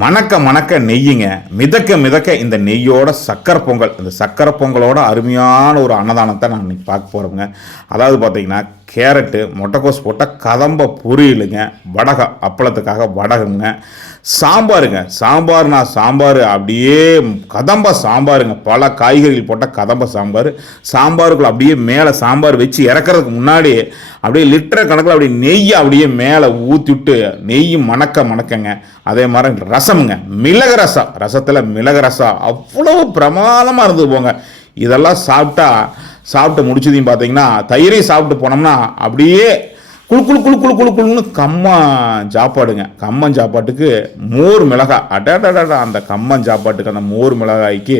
மணக்க மணக்க நெய்யுங்க, மிதக்க மிதக்க இந்த நெய்யோட சக்கரை பொங்கல். இந்த சக்கரை பொங்கலோட அருமையான ஒரு அன்னதானத்தை நான் இன்னைக்கு பார்க்க போகிறோங்க. அதாவது பார்த்தீங்கன்னா கேரட்டு முட்டைக்கோஸ் போட்ட கதம்ப பொரியலுங்க, வடகம் அப்பளத்துக்காக வடகங்க, சாம்பாருங்க. சாம்பார் அப்படியே கதம்ப சாம்பாருங்க, பல காய்கறிகள் போட்ட கதம்ப சாம்பார். சாம்பாருக்குள்ள அப்படியே மேலே சாம்பார் வச்சு இறக்குறதுக்கு முன்னாடி அப்படியே லிட்டர் கணக்கில் அப்படியே நெய்யை அப்படியே மேலே ஊற்றி விட்டு நெய் மணக்க மணக்கங்க. அதே மாதிரி ரசமுங்க, மிளகு ரசம். ரசத்தில் மிளகு ரசம் அவ்வளோ பிரமாதமாக இருந்தது போங்க. இதெல்லாம் சாப்பிட்டு முடிச்சதையும் பார்த்தீங்கன்னா தயிரையும் சாப்பிட்டு போனோம்னா அப்படியே குழு குழு குழு குழு குழு குழுன்னு கம்மன் சாப்பாடுங்க. கம்மன் சாப்பாட்டுக்கு மோர் மிளகாய் அடடடா, அந்த கம்மன் சாப்பாட்டுக்கு அந்த மோர் மிளகாய்க்கு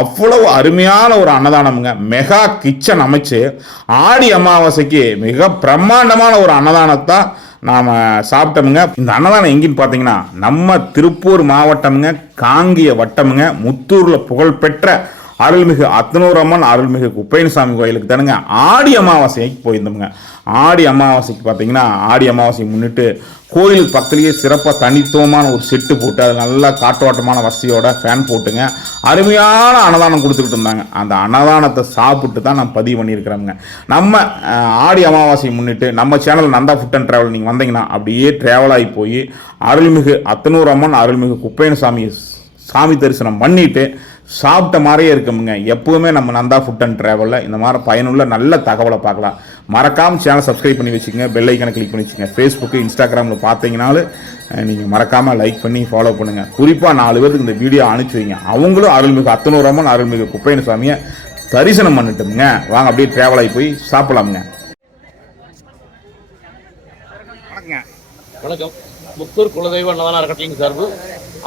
அவ்வளவு அருமையான ஒரு அன்னதானமுங்க. மெகா கிச்சன் அமைச்சு ஆடி அமாவாசைக்கு மிக பிரம்மாண்டமான ஒரு அன்னதானத்தை நாம் சாப்பிட்டோமுங்க. இந்த அன்னதானம் எங்கேன்னு பார்த்தீங்கன்னா நம்ம திருப்பூர் மாவட்டமுங்க, காங்கிய வட்டமுங்க, முத்தூரில் புகழ்பெற்ற அருள்மிகு அத்தனூரம்மன் அருள்மிகு குப்பையசாமி கோயிலுக்கு தானுங்க ஆடி அமாவாசைக்கு போயிருந்தோமுங்க. ஆடி அமாவாசைக்கு பார்த்தீங்கன்னா ஆடி அமாவாசையை முன்னிட்டு கோயிலுக்கு பக்கத்துலேயே சிறப்பாக தனித்துவமான ஒரு செட்டு போட்டு அது நல்லா காற்றோட்டமான வசதியோட ஃபேன் போட்டுங்க அருமையான அன்னதானம் கொடுத்துக்கிட்டு இருந்தாங்க. அந்த அன்னதானத்தை சாப்பிட்டு தான் நான் பதிவு பண்ணியிருக்கிறேங்க. நம்ம ஆடி அமாவாசையை முன்னிட்டு நம்ம channel Nandha food and travel நீங்கள் வந்தீங்கன்னா அப்படியே ட்ராவல் ஆகி போய் அருள்மிகு அத்தனூரம்மன் அருள்மிகு குப்பையசாமி சாமி தரிசனம் பண்ணிவிட்டு சாப்பிட்ட மாதிரியே இருக்குமுங்க. எப்போவுமே நம்ம நந்தா ஃபுட் அண்ட் ட்ராவலில் இந்த மாதிரி பயனுள்ள நல்ல தகவலை பார்க்கலாம். மறக்காமல் சேனல் சப்ஸ்கிரைப் பண்ணி வச்சுக்கோங்க, பெல் ஐக்கனை கிளிக் பண்ணி வச்சுக்கோங்க. ஃபேஸ்புக்கு இன்ஸ்டாகிராமில் பார்த்தீங்கனாலும் நீங்கள் மறக்காமல் லைக் பண்ணி ஃபாலோ பண்ணுங்கள். குறிப்பாக 4 பேருக்கு இந்த வீடியோ அனுப்பிச்சி வைங்க. அவங்களும் அருள்மிகு அத்தனூரம்மன் அருள்மிகு குப்பையசாமியை தரிசனம் பண்ணிட்டுங்க. வாங்க அப்படியே ட்ராவல் ஆகி போய் சாப்பிடலாமுங்க. வணக்கம். முத்தூர் குலதெய்வ அன்னதான அறக்கட்டளையின் சார்பு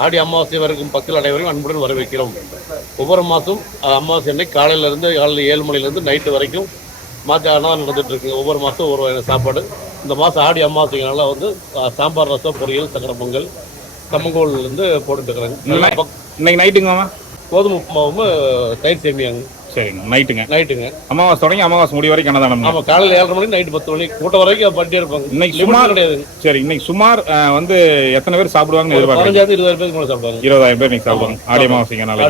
ஆடி அமாவாசை வரைக்கும் பக்தர்கள் அனைவரையும் அன்புடன் வரவேற்கிறோம். ஒவ்வொரு மாதம் அமாவாசை அன்னைக்கு காலையில் 7 மணிலேருந்து நைட்டு வரைக்கும் மாற்றி அன்னதானம் நடந்துட்டு இருக்கு. ஒவ்வொரு மாதம் ஒரு சாப்பாடு. இந்த மாதம் ஆடி அமாவாசைனால சாம்பார், ரசம், பொரியல், சக்கரை பொங்கல், கம்மங்கூழ்லேருந்து போட்டுட்டு இருக்கிறாங்க. இன்னைக்கு நைட்டுங்க கோதுமை உப்புமாவும் தயிர் சேமியாங்க. சரிங்க, நைட்டுங்க அமாவாசை தொடங்கி அமாவாசை முடி வரைக்கும் அன்னதானம். ஆமாம், காலையில் 7:30 மணி நைட்டு 10 மணி கூட்டம் வரைக்கும் பண்ணிட்டே இருப்பாங்க. இன்னைக்கு சுமார் கிடையாது. சரி, இன்னைக்கு சுமார் எத்தனை பேர் சாப்பிடுவாங்க? 15,000-20,000 பேருக்கு மேலே சாப்பிடுவாங்க. 20,000 பேர் இன்னைக்கு சாப்பிடுவாங்க. ஆடி அமாவாசைங்கனால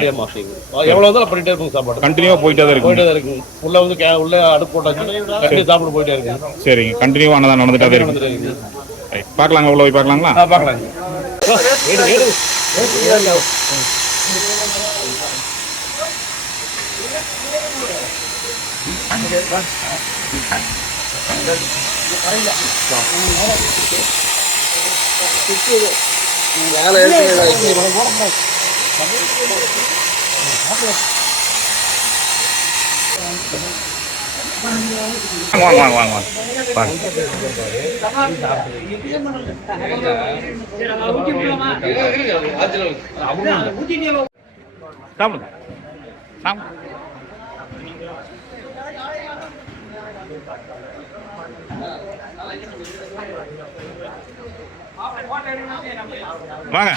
எவ்வளோ தான் பண்ணிட்டே இருக்கும். சாப்பாடு கண்டினியூவாக போயிட்டே தான் இருக்கும். உள்ள அடுப்பு போட்டாச்சு சாப்பிட போயிட்டே இருக்கு. சரிங்க, கண்டினியூவாக அன்னதானம் நடந்துட்டே இருக்கு. பார்க்கலாங்க, உள்ள போய் பார்க்கலாங்களா? பார்க்கலாங்க. வாங்க. வாங்க.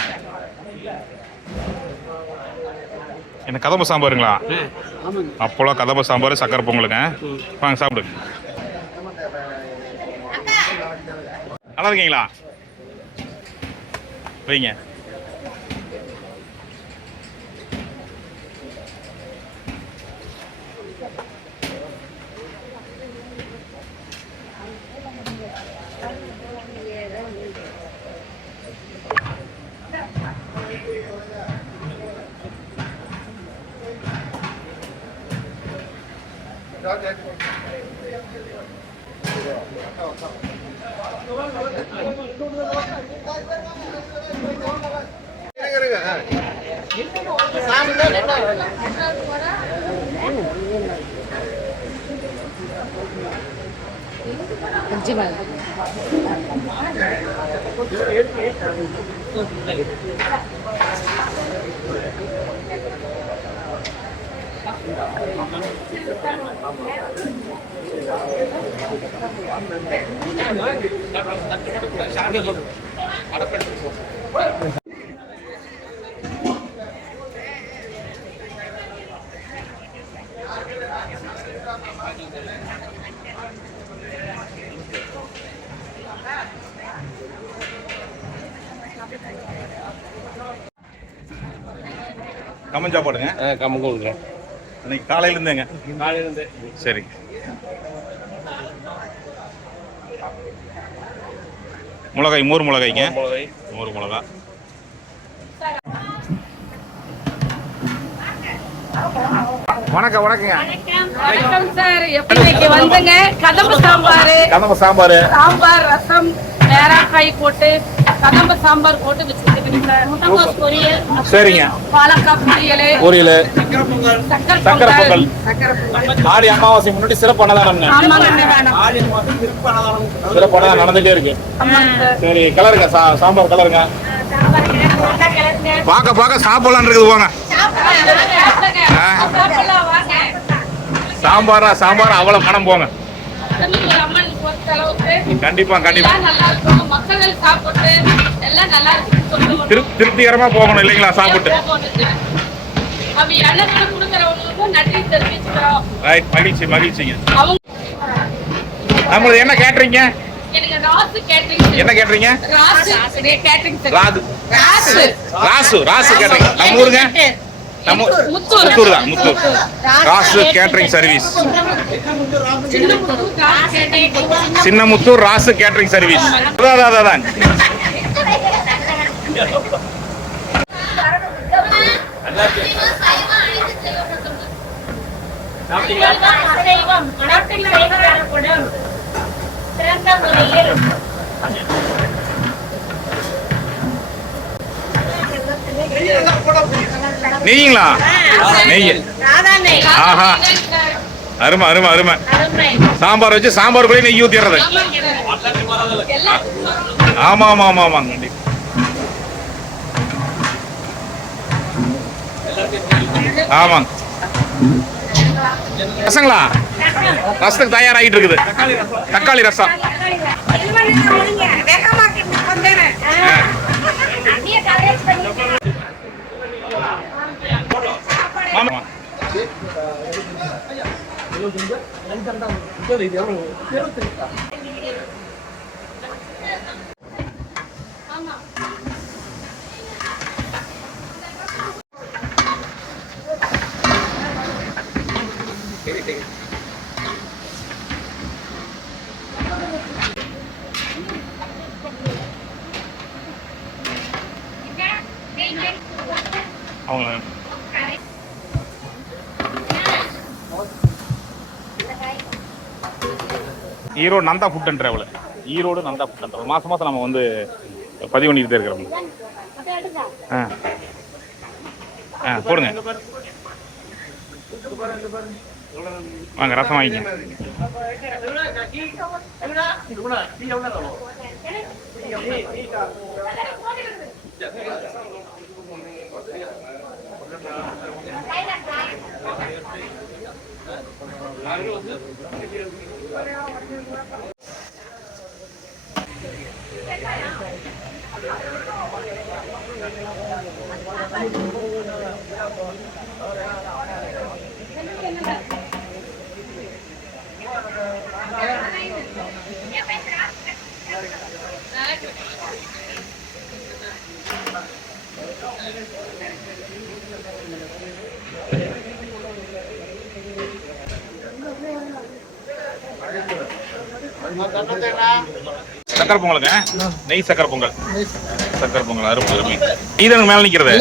என்ன கதம்ப சாம்பாருங்களா? அப்போலாம் கதம்ப சாம்பார், சக்கரை பொங்கலுங்க. வாங்க சாப்பிடுங்க. நல்லா இருக்கீங்களா? வைங்க. கம்மன் சாப்பாடுங்க. கம்மங்கூழுங்க. இன்னைக்கு காலையிலேருந்துங்க. காலையிலேருந்து. சரி. மிளகாய், மோர் மிளகாய்ங்க. மோர் மிளகா. வணக்கம். வணக்கங்க. வணக்கம் சார். எப்படி வந்துங்க? கதம்ப சாம்பார், சாம்பார், ரசம், நேராக்காய் போட்டு கதம்ப சாம்பார் போட்டு வச்சிருக்கேன் சார். முட்டைகோஸ் பொரியல். சரிங்க. பாலக்காய் பொரியல். சக்கரை பொங்கல். ஆடி அமாவாசை முன்னாடி சிறப்பு அன்னதானம். சிறப்பு அன்னதானம் நடந்துட்டே இருக்கு. சரி, கலருங்க. சாம்பார் கலருங்க. பார்க்க சாப்பிடலாம் இருக்குது. போங்க. சாம்பார் அவ்வளவு மனம். போங்க. கண்டிப்பா திருப்திகரமா போகணும் இல்லைங்களா? சாப்பிட்டு மகிழ்ச்சிங்க. நம்மளது என்ன கேட்டறீங்க? என்ன கேட்டறீங்க? ராசு கேட்டறீங்க. நம்ம ஊருங்க. முத்தூர் தான். Muthur Rasu catering service. Chinnamuthur Rasu catering service. அதான். நெய்ங்களா? நெய். ஆஹா, அருமை. சாம்பார் வச்சு சாம்பாருக்குள்ளே நெய் ஊத்திடுறது. ஆமா. ஆமாங்க. ரசங்களா? ரசத்துக்கு தயாராகிட்டு இருக்குது. தக்காளி ரசம். அவங்க Erode Nandha food and travel. Erode Nandha food and travel மாதம் நம்ம வந்து பதிவு பண்ணிட்டு இருக்கிறோம். போடுங்க. வாங்க, ரசம் வாங்கிங்க. சக்கரை பொங்கலுங்க. நெய் சக்கரை பொங்கல். சக்கரை பொங்கல் அருமை. நீதான் மேல நிக்கிறது.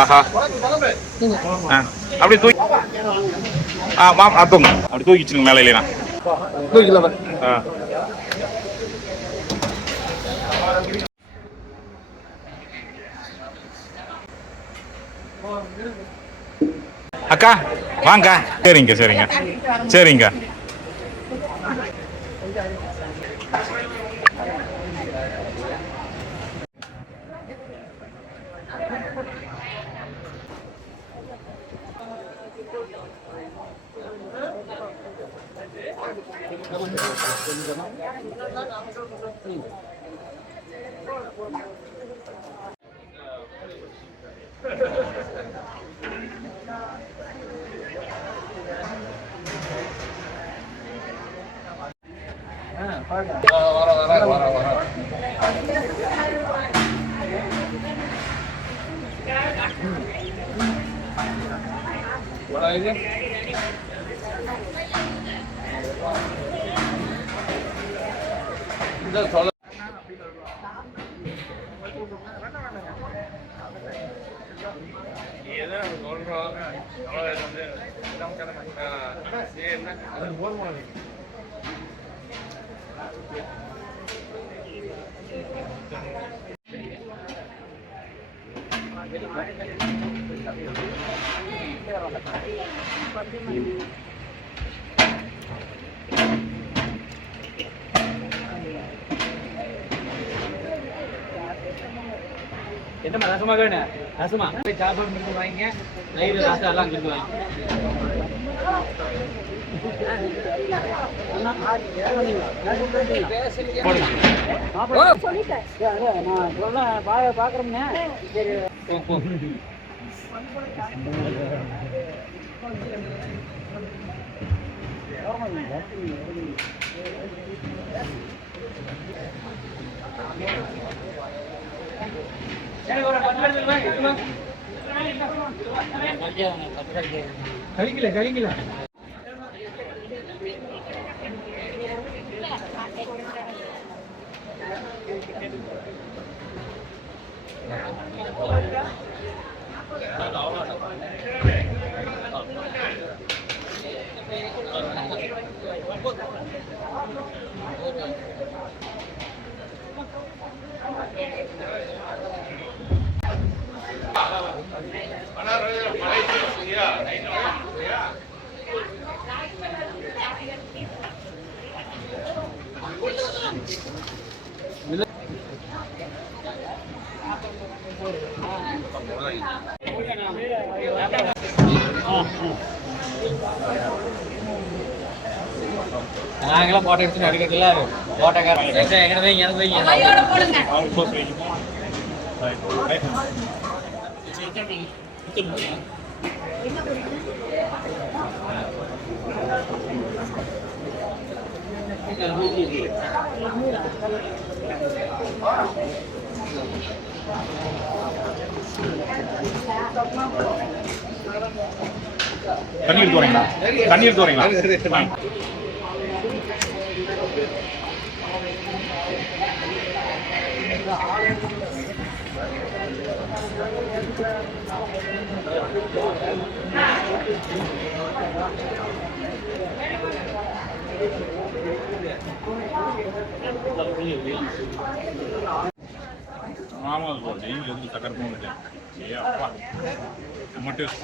ஆஹா, அப்படி தூக்கி தூங்க. அப்படி தூக்கிச்சுங்க மேல. இல்லையா அக்கா வாங்க. சரிங்க. வர என்னம்மா ரசமா வேணும்? ரசமா போய் சாப்பாடு முடிச்சு வாங்கிங்க. நைட்டு ரசம் எல்லாம் கிட்டு வாங்க. பாக்குறோம்னா கழிக்கல கழிக்கல நாங்களாம் போட்டோ எடுத்து எடுக்கிறதுல போட்டோக்கார எனக்கு தண்ணீர் தோறீங்களா? தண்ணீர் தோறீங்களா? ஆமாம் ப்ரோ, டெய்லி வந்து சக்கரை போட்டுட்டேன். ஏ அப்பா மட்டும்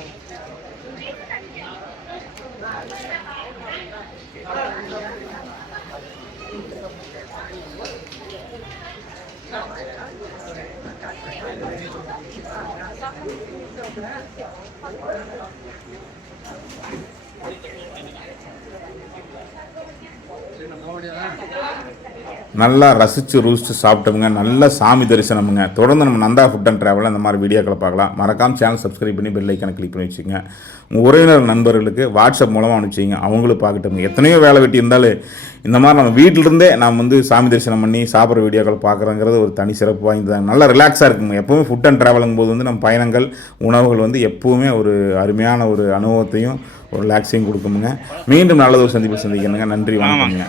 நல்லா ரசித்து ருசித்து சாப்பிட்டோமுங்க. நல்ல சாமி தரிசனமுங்க. தொடர்ந்து நம்ம நந்தா ஃபுட் அண்ட் ட்ராவலில் இந்த மாதிரி வீடியோக்களை பார்க்கலாம். மறக்காமல் சேனல் சப்ஸ்கிரைப் பண்ணி பெல் ஐக்கானை கிளிக் பண்ணி வச்சுங்க. உங்கள் உறவினர் நண்பர்களுக்கு வாட்ஸ்அப் மூலமாக அனுப்பிச்சிங்க, அவங்களும் பார்க்கட்டுங்க. எத்தனையோ வேலை வெட்டி இருந்தாலும் இந்த மாதிரி நம்ம வீட்டிலிருந்தே நாம் வந்து சாமி தரிசனம் பண்ணி சாப்பிட்ற வீடியோக்கள் பார்க்குறோங்கிறது ஒரு தனி சிறப்பு வாய்ந்தது. நல்லா ரிலாக்ஸாக இருக்குங்க. எப்போவுமே ஃபுட் அண்ட் ட்ராவலுங்கும் போது வந்து நம்ம பயணங்கள் உணவுகள் வந்து எப்போவுமே ஒரு அருமையான ஒரு அனுபவத்தையும் ஒரு ரிலாக்ஸையும் கொடுக்குமுங்க. மீண்டும் நல்லதொரு சந்திப்பில் சந்திக்கணுங்க. நன்றி, வணக்கம்ங்க.